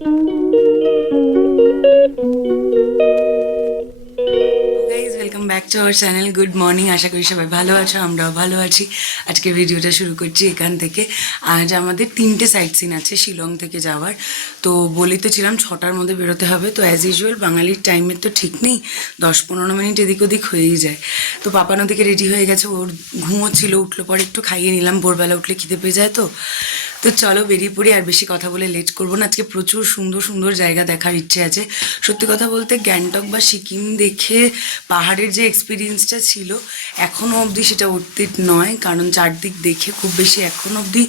Guys welcome back to our channel. Good morning, আশা করি সবাই ভালো আছো, আমরাও ভালো আছি। আজকে ভিডিওটা শুরু করছি এখান থেকে। আজ আমাদের 3টে সাইট সিন আছে শিলং থেকে যাওয়ার। তো বলি তো ছিলাম 6টার মধ্যে বেরোতে হবে। তো অ্যাজ ইউজুয়াল বাঙালির টাইমের তো ঠিক নেই, 10-15 মিনিট এদিক ওদিক হয়েই যায়। তো পাপানো থেকে রেডি হয়ে গেছে, ওর ঘুমোচ্ছিল, উঠলো পরে একটু খাইয়ে নিলাম, ভোরবেলা উঠলে খিদে পেয়ে যায়। তো চলো বেরিয়ে পড়ি, আর বেশি কথা বলে লেট করবো না। আজকে প্রচুর সুন্দর সুন্দর জায়গা দেখার ইচ্ছে আছে। সত্যি কথা বলতে গ্যাংটক বা সিকিম দেখে পাহাড়ের যে এক্সপিরিয়েন্সটা ছিল এখনও অবধি সেটা অর্থিত নয়, কারণ চারদিক দেখে খুব বেশি এখনও অবধি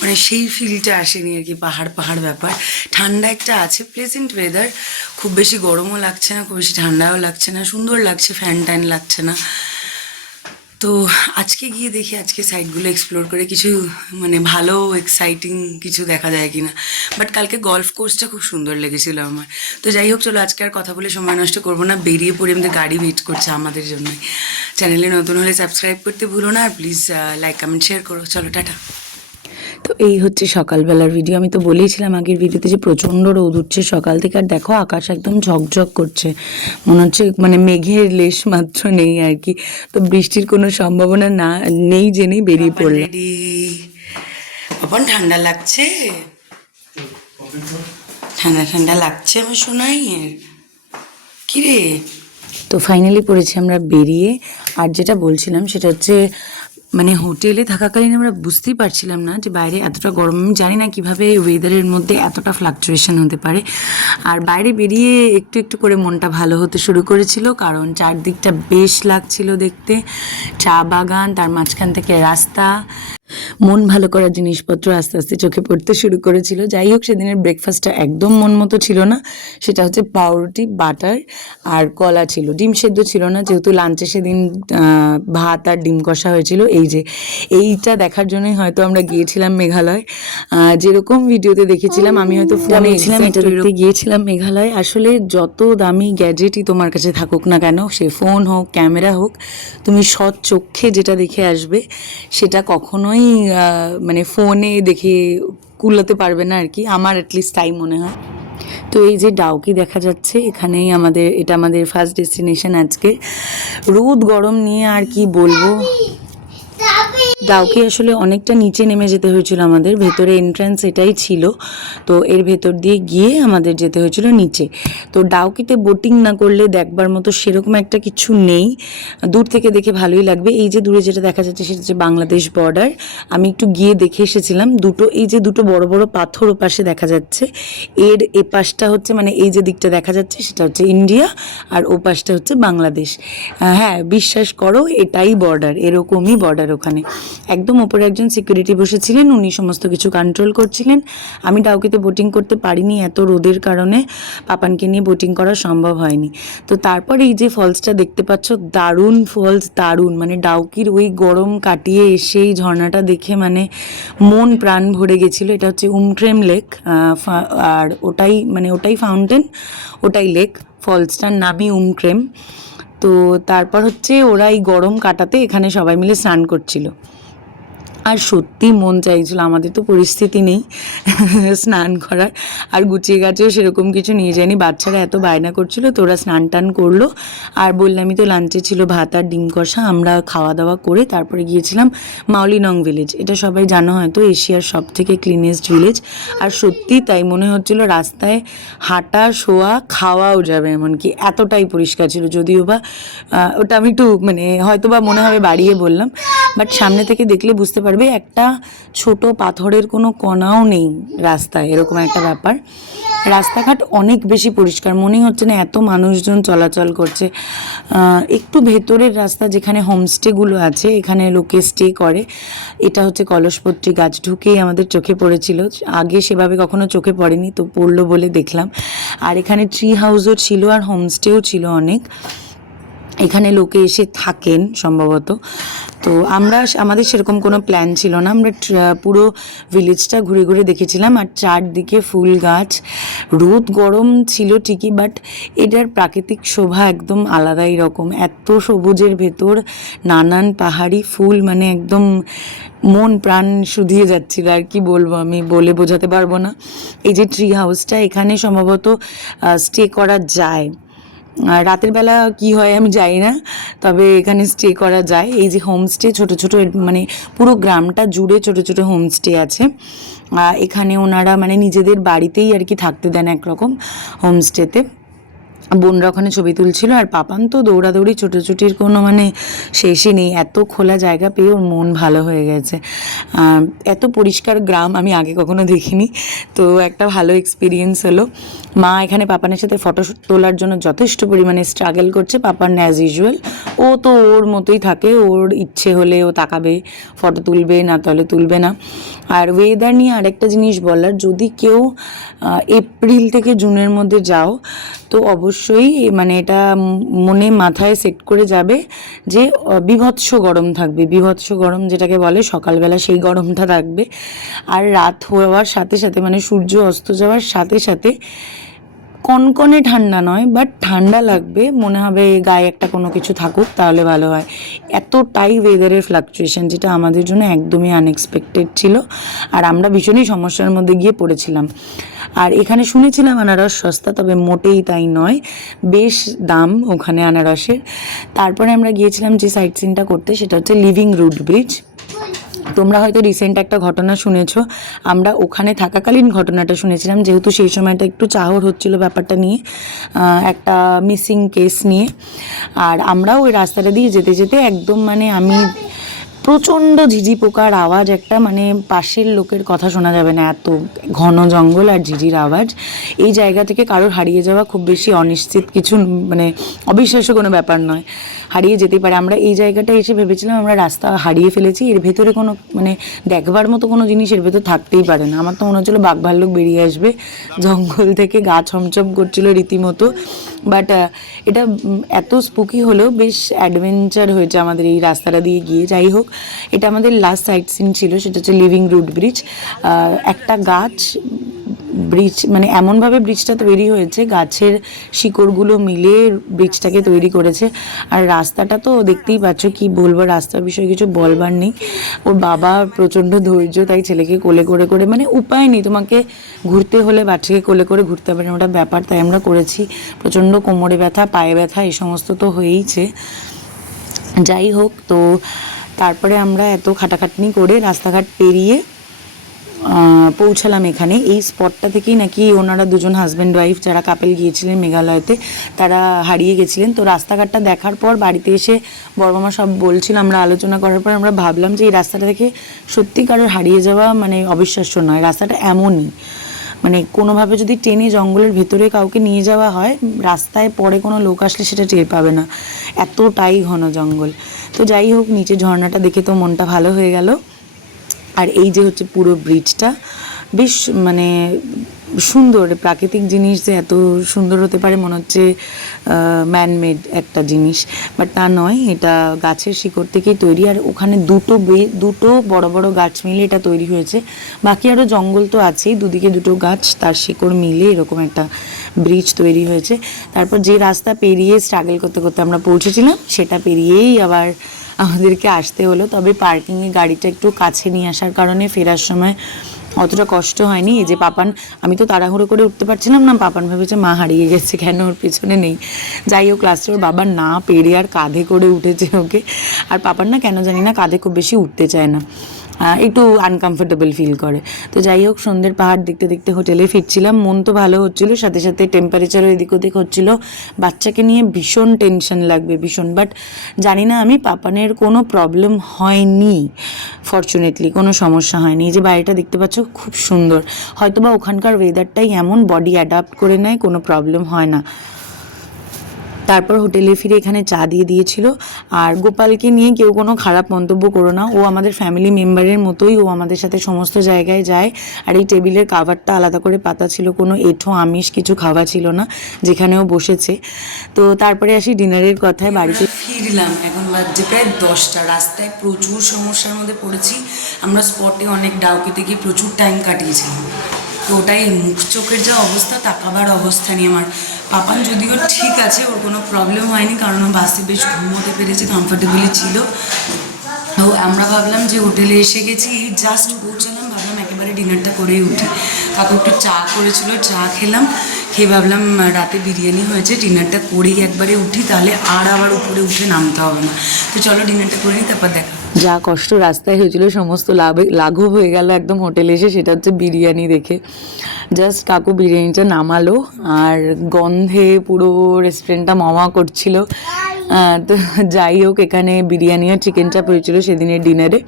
মানে সেই ফিলটা আসেনি আর কি। পাহাড় পাহাড় ব্যাপার, ঠান্ডা একটা আছে, প্লেজেন্ট ওয়েদার, খুব বেশি গরমও লাগছে না, খুব বেশি ঠান্ডাও লাগছে না, সুন্দর লাগছে, ফ্যান ট্যান লাগছে না। তো আজকে গিয়ে দেখি আজকে সাইটগুলো এক্সপ্লোর করে কিছু মানে ভালো এক্সাইটিং কিছু দেখা যায় কিনা। বাট কালকে গল্ফ কোর্সটা খুব সুন্দর লেগেছিল আমার। তো যাই হোক, চলো আজকে আর কথা বলে সময় নষ্ট করবো না, বেরিয়ে পড়ে আমাদের গাড়ি ওয়েট করছে আমাদের জন্য। চ্যানেলে নতুন হলে সাবস্ক্রাইব করতে ভুলো না, আর প্লিজ লাইক কমেন্ট শেয়ার করো। চলো টাটা। তো এই হচ্ছে সকালবেলার ভিডিও। আমি তো বলেইছিলাম আগের ভিডিওতে যে প্রচণ্ড রোদ উঠছে সকাল থেকে, আর দেখো আকাশ একদম ঝকঝক করছে, মনে হচ্ছে মানে মেঘের লেশ মাত্র নেই আর কি। তো বৃষ্টির কোনো সম্ভাবনা না নেই জেনেই বেরিয়ে পড়লাম। তখন ঠান্ডা লাগছে, ঠান্ডা ঠান্ডা লাগছে আমার শোনাই কিরে। তো ফাইনালি পড়েছি আমরা বেরিয়ে। আর যেটা বলছিলাম সেটা হচ্ছে মানে হোটেলে থাকাকালীন আমরা বুঝতেই পারছিলাম না যে বাইরে এতটা গরম। আমি জানি না কীভাবে ওয়েদারের মধ্যে এতটা ফ্লাকচুয়েশন হতে পারে। আর বাইরে বেরিয়ে একটু একটু করে মনটা ভালো হতে শুরু করেছিল, কারণ চারদিকটা বেশ লাগছিল দেখতে, চা বাগান, তার মাঝখান থেকে রাস্তা, মন ভালো করার জিনিসপত্র আস্তে আস্তে চোখে পড়তে শুরু করেছিল। যাই হোক, সেদিনের ব্রেকফাস্টটা একদম মন মতো ছিল না। সেটা হচ্ছে পাউরুটি, বাটার আর কলা ছিল, ডিম সেদ্ধ ছিল না, যেহেতু লাঞ্চে সেদিন ভাত আর ডিম কষা হয়েছিল। এইটা দেখার জন্যই হয়তো আমরা গিয়েছিলাম মেঘালয়, যেরকম ভিডিওতে দেখেছিলাম। আমি হয়তো ফোনে ছিলাম, এটা দেখতে গিয়েছিলাম মেঘালয়। আসলে যত দামি গ্যাজেটই তোমার কাছে থাকুক না কেন, সে ফোন হোক ক্যামেরা হোক, তুমি সৎ চোখে যেটা দেখে আসবে সেটা কখনোই মানে ফোনে দেখে কুলাতে পারবে না আর কি, আমার অ্যাটলিস্ট তাই মনে হয়। তো এই যে ডাউকি দেখা যাচ্ছে, এখানেই এটা আমাদের ফার্স্ট ডেস্টিনেশন আজকে। রোদ গরম নিয়ে আর কি বলবো, ডাউকি আসলে অনেকটা নিচে নেমে যেতে হয়েছিল আমাদের, ভেতরে এন্ট্রান্স এটাই ছিল, তো এর ভেতর দিয়ে গিয়ে আমাদের যেতে হয়েছিল নিচে। তো ডাউকিতে বোটিং না করলে দেখবার মতো সেরকম একটা কিছু নেই, দূর থেকে দেখে ভালোই লাগবে। এই যে দূরে যেটা দেখা যাচ্ছে সেটা হচ্ছে বাংলাদেশ বর্ডার। আমি একটু গিয়ে দেখে এসেছিলাম, এই যে দুটো বড় বড় পাথর ওপাশে দেখা যাচ্ছে, এর এপাশটা হচ্ছে মানে এই যে দিকটা দেখা যাচ্ছে সেটা হচ্ছে ইন্ডিয়া, আর ওপাশটা হচ্ছে বাংলাদেশ। হ্যাঁ, বিশ্বাস করো এটাই বর্ডার, এরকমই বর্ডার ওখানে। একদম ওপরে একজন সিকিউরিটি বসেছিলেন, উনি সমস্ত কিছু কন্ট্রোল করছিলেন। আমি ডাউকিতে বোটিং করতে পারিনি এত রোদের কারণে, পাপানকে নিয়ে বোটিং করা সম্ভব হয়নি। তো তারপর এই যে ফলসটা দেখতে পাচ্ছ, দারুণ ফলস, দারুণ, মানে ডাউকির ওই গরম কাটিয়ে এসে এই ঝর্ণাটা দেখে মানে মন প্রাণ ভরে গেছিলো। এটা হচ্ছে উমট্রেম লেক, আর ওটাই ফাউন্টেন, ওটাই লেক, ফলসটার নামই উমট্রেম। তো তারপর হচ্ছে ওরা এই গরম কাটাতে এখানে সবাই মিলে স্নান করছিল। আর সত্যি মন চাইছিল, আমাদের তো পরিস্থিতি নেই স্নান করার, আর গুছিয়ে গাছেও সেরকম কিছু নিয়ে যায়নি, বাচ্চারা এত বায়না করছিল, তো ওরা স্নান টান করলো। আর বললামই তো লাঞ্চে ছিল ভাত আর ডিম কষা। আমরা খাওয়া দাওয়া করে তারপরে গিয়েছিলাম মাউলিনং ভিলেজ। এটা সবাই জানো হয়তো, এশিয়ার সব থেকে ক্লিনেস্ট ভিলেজ। আর সত্যি তাই মনে হচ্ছিল, রাস্তায় হাঁটা শোয়া খাওয়াও যাবে এমনকি, এতটাই পরিষ্কার ছিল। যদিও বা ওটা আমি একটু মানে হয়তো বা মনে হবে বাড়িয়ে বললাম, বাট সামনে থেকে দেখলে বুঝতে পারবে একটা ছোট পাথরের কোনো কণাও নেই রাস্তায়, এরকম একটা ব্যাপার। রাস্তাঘাট অনেক বেশি পরিষ্কার, মনেই হচ্ছে না এত মানুষজন চলাচল করছে। একটু ভেতরের রাস্তা যেখানে হোমস্টেগুলো আছে, এখানে লোকে স্টে করে। এটা হচ্ছে কলসপত্রী গাছ, ঢুকেই আমাদের চোখে পড়েছিল, আগে সেভাবে কখনো চোখে পড়েনি, তো পড়লো বলে দেখলাম। আর এখানে ট্রি হাউসও ছিল আর হোমস্টেও ছিল অনেক। এখানে লোকে এসে থাকেন সম্ভবত। তো আমাদের সেরকম কোনো প্ল্যান ছিল না, আমরা পুরো ভিলেজটা ঘুরে ঘুরে দেখেছিলাম। আর চারদিকে ফুল গাছ, রোদ গরম ছিল ঠিকই, বাট এটার প্রাকৃতিক শোভা একদম আলাদাই রকম। এত সবুজের ভেতর নানান পাহাড়ি ফুল, মানে একদম মন প্রাণ শুধিয়ে যাচ্ছিল। আর কি বলবো, আমি বলে বোঝাতে পারবো না। এই যে ট্রি হাউসটা, এখানে সম্ভবত স্টে করা যায়। রাতের বেলা কি হয় আমি জানি না, তবে এখানে স্টে করা যায়। এই যে হোমস্টে ছোটো ছোটো, মানে পুরো গ্রামটা জুড়ে ছোটো ছোটো হোমস্টে আছে। এখানে ওনারা মানে নিজেদের বাড়িতেই আর কি থাকতে দেন একরকম হোমস্টেতে। বোনরা ওখানে ছবি তুলছিল, আর পাপান তো দৌড়াদৌড়ি ছোটোছুটির কোনো মানে শেষই নেই। এত খোলা জায়গা পেয়ে ওর মন ভালো হয়ে গেছে। এত পরিষ্কার গ্রাম আমি আগে কখনো দেখিনি, তো একটা ভালো এক্সপিরিয়েন্স হলো। মা এখানে পাপানের সাথে ফটো তোলার জন্য যথেষ্ট পরিমাণে স্ট্রাগল করছে। পাপান অ্যাজ ইউজুয়াল, ও তো ওর মতোই থাকে, ওর ইচ্ছে হলে ও তাকাবে, ফটো তুলবে, না তাহলে তুলবে না। আর ওয়েদার নিয়ে আরেকটা জিনিস বলার, যদি কেউ এপ্রিল থেকে জুনের মধ্যে যাও তো অবশ্যই মানে এটা মনে মাথায় সেট করে যাবে যে বীভৎস গরম থাকবে। বীভৎস গরম যেটাকে বলে, সকালবেলা সেই গরমটা থাকবে। আর রাত হওয়ার সাথে সাথে মানে সূর্য অস্ত যাওয়ার সাথে সাথে কনকনে ঠান্ডা নয়, বাট ঠান্ডা লাগবে, মনে হবে গায়ে একটা কোনো কিছু থাকুক তাহলে ভালো হয়। এতটাই ওয়েদারের ফ্লাকচুয়েশন, যেটা আমাদের জন্য একদমই আনএক্সপেক্টেড ছিল। আর আমরা ভীষণই সমস্যার মধ্যে গিয়ে পড়েছিলাম। আর এখানে শুনেছিলাম আনারস সস্তা, তবে মোটেই তাই নয়, বেশ দাম ওখানে আনারসের। তারপরে আমরা গিয়েছিলাম যে সাইট সিনটা করতে, সেটা হচ্ছে লিভিং রুট ব্রিজ। তোমরা হয়তো রিসেন্ট একটা ঘটনা শুনেছো, আমরা ওখানে থাকাকালীন ঘটনাটা শুনেছিলাম, যেহেতু সেই সময়টা একটু চাহর হচ্ছিল ব্যাপারটা নিয়ে, একটা মিসিং কেস নিয়ে। আর আমরাও ওই রাস্তাটা দিয়ে যেতে যেতে একদম মানে আমি প্রচণ্ড ঝিঝি পোকার আওয়াজ, একটা মানে পাশের লোকের কথা শোনা যাবে না, এত ঘন জঙ্গল আর ঝিঝির আওয়াজ। এই জায়গা থেকে কারোর হারিয়ে যাওয়া খুব বেশি অনিশ্চিত কিছু, মানে অবিশ্বাস্য কোনো ব্যাপার নয়, হারিয়ে যেতে পারে। আমরা এই জায়গাটা এসে ভেবেছিলাম আমরা রাস্তা হারিয়ে ফেলেছি, এর ভেতরে কোনো মানে দেখবার মতো কোনো জিনিস এর ভেতর থাকতেই পারে না। আমার তো মনে হচ্ছিলো বাঘ ভাল্লুক বেরিয়ে আসবে জঙ্গল থেকে, গা ছমছম করছিল রীতিমতো। বাট এটা এত স্পুকি হলেও বেশ অ্যাডভেঞ্চার হয়েছে আমাদের এই রাস্তাটা দিয়ে গিয়ে। যাই হোক, এটা আমাদের লাস্ট সাইট সিন ছিল, সেটা হচ্ছে লিভিং রুট ব্রিজ। একটা গাছ ব্রিজ, মানে এমনভাবে ব্রিজটা তৈরি হয়েছে, গাছের শিকড়গুলো মিলে ব্রিজটাকে তৈরি করেছে। আর রাস্তাটা তো দেখতেই পাচ্ছ, কি বলবো, রাস্তার বিষয়ে কিছু বলবার নেই। ওর বাবা প্রচণ্ড ধৈর্য, তাই ছেলেকে কোলে করে করে, মানে উপায় নেই, তোমাকে ঘুরতে হলে বাচ্চাকে কোলে করে ঘুরতে হবে না, ওটা ব্যাপার, তাই আমরা করেছি। প্রচণ্ড কোমরে ব্যথা, পায়ে ব্যথা, এই সমস্ত তো হয়েইছে। যাই হোক, তো তারপরে আমরা এত খাটাখাটনি করে রাস্তাঘাট পেরিয়ে পৌঁছালাম এখানে। এই স্পটটা থেকেই নাকি ওনারা দুজন হাজব্যান্ড ওয়াইফ যারা কাপেল গিয়েছিলেন মেঘালয়তে, তারা হারিয়ে গেছিলেন। তো রাস্তাঘাটটা দেখার পর বাড়িতে এসে বড়মামা সব বলছিল, আমরা আলোচনা করার পর আমরা ভাবলাম যে এই রাস্তাটা থেকে সত্যি কারোর হারিয়ে যাওয়া মানে অবিশ্বাস্য নয়। রাস্তাটা এমনই, মানে কোনোভাবে যদি টেনে জঙ্গলের ভেতরে কাউকে নিয়ে যাওয়া হয়, রাস্তায় পরে কোনো লোক আসলে সেটা টের পাবে না, এতটাই ঘন জঙ্গল। তো যাই হোক, নিচে ঝর্ণাটা দেখে তো মনটা ভালো হয়ে গেল। আর এই যে হচ্ছে পুরো ব্রিজটা, বেশ মানে সুন্দর। প্রাকৃতিক জিনিস যে এত সুন্দর হতে পারে মনে হচ্ছে ম্যানমেড একটা জিনিস, বাট তা নয়, এটা গাছের শিকড় থেকেই তৈরি। আর ওখানে দুটো বড় বড় গাছ মিলে এটা তৈরি হয়েছে, বাকি আরও জঙ্গল তো আছেই, দুদিকে দুটো গাছ তার শিকড় মিলে এরকম একটা ব্রিজ তৈরি হয়েছে। তারপর যে রাস্তা পেরিয়ে স্ট্রাগল করতে করতে আমরা পৌঁছেছিলাম, সেটা পেরিয়েই আবার আমাদেরকে আসতে হলো। তবে পার্কিংয়ে গাড়িটা একটু কাছে নিয়ে আসার কারণে ফেরার সময় অতটা কষ্ট হয়নি। এই যে পাপান, আমি তো তাড়াহুড়ো করে উঠতে পারছিলাম না, পাপান ভেবেছে মা হারিয়ে গেছে, কেন ওর পিছনে নেই। যাই হোক, লাস্টে ওর বাবা না পেরে আর কাঁধে করে উঠেছে ওকে। আর পাপান না কেন জানি না কাঁধে খুব বেশি উঠতে চায় না, একটু আনকমফোর্টেবল ফিল করে। তো যাই হোক, সন্ধ্যের পাহাড় দেখতে দেখতে হোটেলে ফিরছিলাম। মন তো ভালো হচ্ছিল, সাথে সাথে টেম্পারেচারও এদিক ওদিক হচ্ছিল। বাচ্চাকে নিয়ে ভীষণ টেনশন লাগবে, ভীষণ। বাট জানি না আমি, পাপানের কোনো প্রবলেম হয়নি, ফরচুনেটলি কোনো সমস্যা হয়নি। যে বাড়িটা দেখতে পাচ্ছ খুব সুন্দর, হয়তো বা ওখানকার ওয়েদারটাই এমন, বডি অ্যাডাপ্ট করে নেয়, কোনো প্রবলেম হয় না। তারপর হোটেলে ফিরে এখানে চা দিয়ে দিয়েছিল। আর গোপালকে নিয়ে কেউ কোনো খারাপ মন্তব্য করো না, ও আমাদের ফ্যামিলি মেম্বারের মতোই, ও আমাদের সাথে সমস্ত জায়গায় যায়। আর এই টেবিলের কাভারটা আলাদা করে পাতা ছিল, কোনো এঁঠো আমিষ কিছু খাওয়া ছিল না যেখানেও বসেছে। তো তারপরে আসি ডিনারের কথায়। বাড়িতে ফিরলাম, এখন বাজছে প্রায় 10টা। রাস্তায় প্রচুর সমস্যার মধ্যে পড়েছি আমরা, স্পটে অনেক ডাউকিতে গিয়ে প্রচুর টাইম কাটিয়েছিলাম। তো ওটাই মুখ চোখের যা অবস্থা, তাকাবার অবস্থা নেই আমার। পাপান যদিও ঠিক আছে, ওর কোনো প্রবলেম হয়নি, কারণ ও বাসে বেশ ঘুমোতে পেরেছে, কমফোর্টেবলি ছিল। তো আমরা ভাবলাম যে হোটেলে এসে গেছি, জাস্ট পৌঁছালাম, ভাবলাম একেবারে ডিনারটা করেই উঠি। কাকু একটু চা করেছিল, চা খেলাম, খেয়ে ভাবলাম রাতে বিরিয়ানি হয়েছে, ডিনারটা করেই একবারে উঠি, তাহলে আর আবার উপরে উঠে নামতে হবে না। তো চলো ডিনারটা করে নিই, তারপর দেখা। যা কষ্ট রাস্তায় হয়েছিল সমস্ত লাঘব হয়ে গেল একদম হোটেলে এসে, সেটা হচ্ছে বিরিয়ানি দেখে। জাস্ট কাকু বিরিয়ানিটা নামালো আর গন্ধে পুরো রেস্টুরেন্টটা মামা করছিল। তো যাই হোক, এখানে বিরিয়ানি আর চিকেন চাপ হয়েছিল সেদিনের ডিনারে।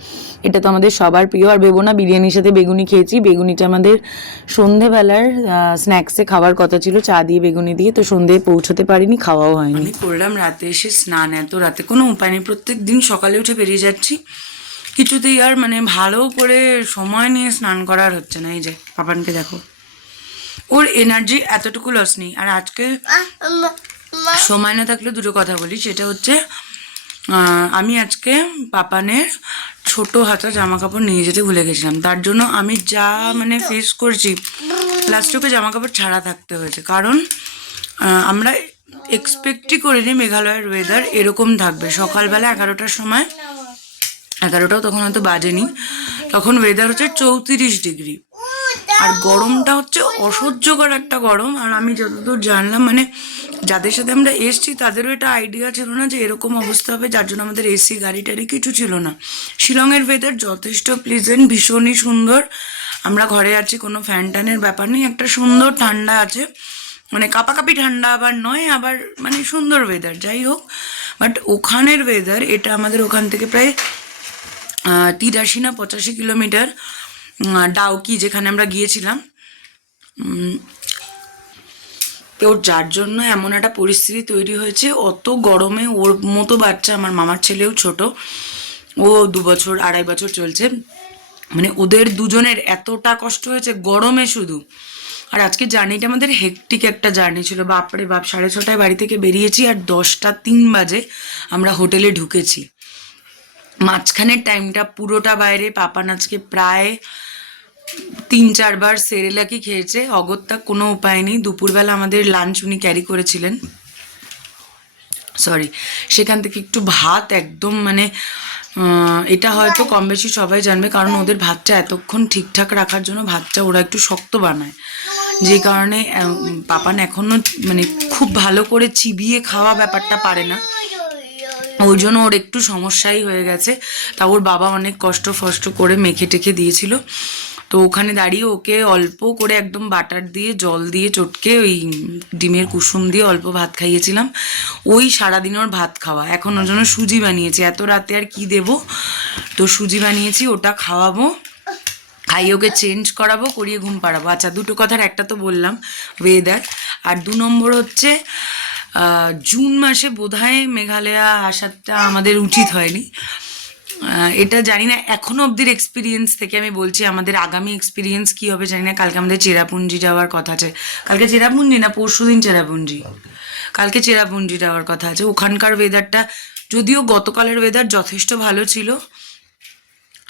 এটা তো আমাদের সবার প্রিয়। আর ভেবো না বিরিয়ানির সাথে বেগুনি খেয়েছি, বেগুনিটা আমাদের সন্ধেবেলার স্ন্যাক্সে খাওয়ার কথা ছিল, চা দিয়ে বেগুনি দিয়ে। তো সন্ধে পৌঁছতে পারিনি, খাওয়াও হয়নি। আমি করলাম রাতে এসে স্নান, এত রাতে কোনো উপায় নেই, প্রত্যেক দিন সকালে উঠে বেরিয়ে যাচ্ছি, কিছুতেই আর মানে ভালো করে সময় নিয়ে স্নান করার হচ্ছে না। এই যে পাপানকে দেখো, ওর এনার্জি এতটুকু লস নেই। আর আজকে সময় না থাকলে দুটো কথা বলি, সেটা হচ্ছে আমি আজকে পাপানের ছোট হাতা জামা কাপড় নিয়ে যেতে ভুলে গেছিলাম। তার জন্য আমি যা মানে ফেস করছি, লাস্টকে জামা কাপড় ছাড়া থাকতে হয়েছে। কারণ আমরা এক্সপেক্টই করিনি মেঘালয়ের ওয়েদার এরকম থাকবে। সকালবেলা 11টার সময়, 11টাও তখন হয়তো বাজেনি, তখন ওয়েদার হচ্ছে 34 ডিগ্রি, আর গরমটা হচ্ছে অসহ্যকর একটা গরম। আর আমি যতদূর জানলাম, মানে যাদের সাথে আমরা এসছি তাদেরও এটা আইডিয়া ছিল না যে এরকম অবস্থা হবে, যার জন্য আমাদের এসি গাড়ি টাড়ি কিছু ছিল না। শিলংয়ের ওয়েদার যথেষ্ট প্লিজেন্ট, ভীষণই সুন্দর। আমরা ঘরে আছি, কোনো ফ্যান ট্যানের ব্যাপার নেই, একটা সুন্দর ঠান্ডা আছে, মানে কাপাকাপি ঠান্ডা আবার নয়, আবার মানে সুন্দর ওয়েদার। যাই হোক, বাট ওখানের ওয়েদার, এটা আমাদের ওখান থেকে প্রায় 83 না 85 কিলোমিটার ডাউকি, যেখানে আমরা গিয়েছিলাম। তো যার জন্য এমন একটা পরিস্থিতি তৈরি হয়েছে, অত গরমে ওর মতো বাচ্চা, আমার মামার ছেলেও ছোট, ও 2 বছর 2.5 বছর চলছে, মানে ওদের দুজনের এতটা কষ্ট হয়েছে গরমে শুধু। আর আজকে জার্নিটা আমাদের হেকটিক একটা জার্নি ছিল, বাপরে বাপ। 6:30টায় বাড়ি থেকে বেরিয়েছি, আর 10টা 3 বাজে আমরা হোটেলে ঢুকেছি। মাঝখানের টাইমটা পুরোটা বাইরে। পাপান আজকে প্রায় 3-4 বার সেরেলাকি খেয়েছে, অগত্যা কোনো উপায় নেই। দুপুরবেলা আমাদের লাঞ্চ উনি ক্যারি করেছিলেন, সরি, সেখান থেকে একটু ভাত একদম মানে এটা হয়তো কম বেশি সবাই জানবে, কারণ ওদের ভাতটা এতক্ষণ ঠিকঠাক রাখার জন্য ভাতটা ওরা একটু শক্ত বানায়, যে কারণে পাপান এখনও মানে খুব ভালো করে চিবিয়ে খাওয়া ব্যাপারটা পারে না, ওই জন্য ওর একটু সমস্যাই হয়ে গেছে। তা ওর বাবা অনেক কষ্ট ফষ্ট করে মেখে টেখে দিয়েছিল। তো ওখানে দাঁড়িয়ে ওকে অল্প করে একদম বাটার দিয়ে জল দিয়ে চটকে ওই ডিমের কুসুম দিয়ে অল্প ভাত খাইয়েছিলাম। ওই সারাদিন ওর ভাত খাওয়া। এখন ওর জন্য সুজি বানিয়েছি, এত রাতে আর কি দেবো, তো সুজি বানিয়েছি, ওটা খাওয়াবো, খাইয়ে ওকে চেঞ্জ করাবো, করিয়ে ঘুম পাড়াবো। আচ্ছা, দুটো কথার একটা তো বললাম ওয়েদার, আর 2 নম্বর হচ্ছে জুন মাসে বোধহয় মেঘালয়া আসাটা আমাদের উচিত হয়নি। এটা জানি না, এখনো অবধির এক্সপিরিয়েন্স থেকে আমি বলছি, আমাদের আগামী এক্সপিরিয়েন্স কী হবে জানি না। কালকে আমাদের চেরাপুঞ্জি যাওয়ার কথা আছে। কালকে চেরাপুঞ্জি না পরশুদিন চেরাপুঞ্জি, কালকে চেরাপুঞ্জি যাওয়ার কথা আছে। ওখানকার ওয়েদারটা, যদিও গতকালের ওয়েদার যথেষ্ট ভালো ছিল,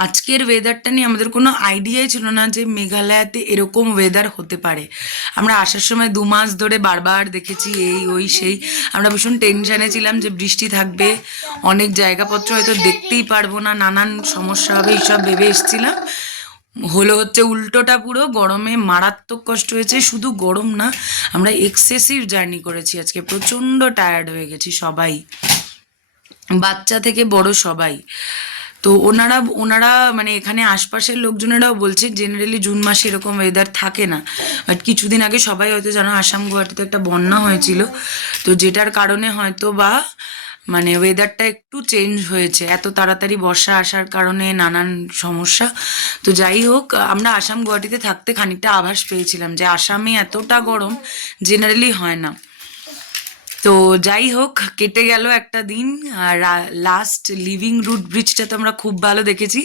আজকের ওয়েদারটা নিয়ে আমাদের কোনো আইডিয়াই ছিল না যে মেঘালয়াতে এরকম ওয়েদার হতে পারে। আমরা আসার সময় 2 মাস ধরে বারবার দেখেছি এই ওই সেই, আমরা ভীষণ টেনশানে ছিলাম যে বৃষ্টি থাকবে, অনেক জায়গাপত্র হয়তো দেখতেই পারবো না, নানান সমস্যা হবে, এইসব ভেবে এসেছিলাম। হলো হচ্ছে উল্টোটা, পুরো গরমে মারাত্মক কষ্ট হয়েছে। শুধু গরম না, আমরা এক্সেসিভ জার্নি করেছি আজকে, প্রচণ্ড টায়ার্ড হয়ে গেছি সবাই, বাচ্চা থেকে বড় সবাই। তো ওনারা মানে এখানে আশপাশের লোকজনেরাও বলছে জেনারেলি জুন মাসে এরকম ওয়েদার থাকে না। বাট কিছুদিন আগে সবাই হয়তো জানো, আসাম গুয়াহাটিতে একটা বন্যা হয়েছিল, তো যেটার কারণে হয়তো বা মানে ওয়েদারটা একটু চেঞ্জ হয়েছে, এত তাড়াতাড়ি বর্ষা আসার কারণে নানান সমস্যা। তো যাই হোক, আমরা আসাম গুয়াহাটিতে থাকতে খানিকটা আভাস পেয়েছিলাম যে আসামে এতটা গরম জেনারেলি হয় না। তো যাই হোক, কেটে গেল একটা দিন। আর লাস্ট লিভিং রুট ব্রিজটা তো আমরা খুব ভালো দেখেছি।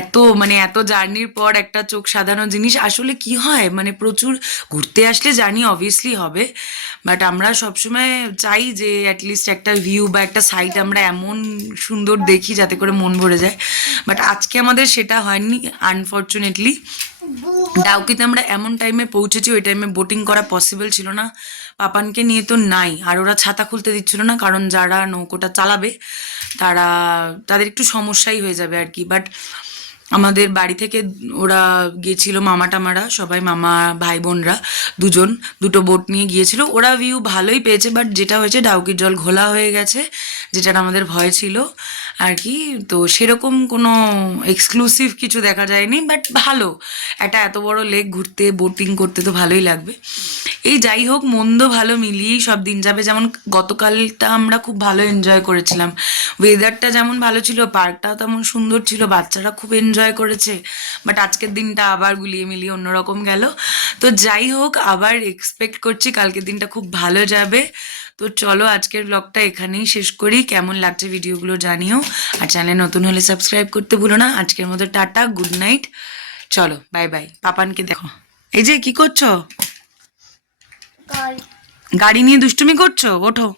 এত মানে এত জার্নির পর একটা চোখ সাধারণ জিনিস আসলে কি হয়, মানে প্রচুর ঘুরতে আসলে জার্নি অবভিয়াসলি হবে, বাট আমরা সবসময় চাই যে অ্যাটলিস্ট একটা ভিউ বা একটা সাইট আমরা এমন সুন্দর দেখি যাতে করে মন ভরে যায়। বাট আজকে আমাদের সেটা হয়নি আনফর্চুনেটলি। ডাউকিতে আমরা এমন টাইমে পৌঁছেছি, ওই টাইমে বোটিং করা পসিবল ছিল না। পাপানকে নিয়ে তো নাই, আর ওরা ছাতা খুলতে দিচ্ছিল না, কারণ যারা নৌকোটা চালাবে তাদের একটু সমস্যাই হয়ে যাবে আর কি। বাট আমাদের বাড়ি থেকে ওরা গিয়েছিল, মামা টামারা সবাই, মামা ভাই বোনরা দুটো বোট নিয়ে গিয়েছিল। ওরা ভিউ ভালোই পেয়েছে, বাট যেটা হয়েছে ডাউকির জল ঘোলা হয়ে গেছে, যেটার আমাদের ভয় ছিল আর কি। তো সেরকম কোনো এক্সক্লুসিভ কিছু দেখা যায়নি, বাট ভালো একটা এত বড় লেক ঘুরতে বোটিং করতে তো ভালোই লাগবে। এই যাই হোক, মন্দ ভালো মিলিয়েই সব দিন যাবে। যেমন গতকালটা আমরা খুব ভালো এনজয় করেছিলাম, ওয়েদারটা যেমন ভালো ছিল, পার্কটাও তেমন সুন্দর ছিল, বাচ্চারা খুব এনজয় করেছে। বাট আজকের দিনটা আবার গুলিয়ে মিলিয়ে অন্যরকম গেল। তো যাই হোক, আবার এক্সপেক্ট করছি কালকের দিনটা খুব ভালো যাবে। তো চলো আজকের ব্লগটা এখানেই শেষ করি। কেমন লাগছে ভিডিওগুলো জানিও, আর চ্যানেল নতুন হলে সাবস্ক্রাইব করতে ভুলো না। আজকের মতো টাটা, গুড নাইট, চলো বাই বাই। পাপানকে দেখো, এই যে কি করছো, গাড়ি নিয়ে দুষ্টুমি করছো, ওঠো।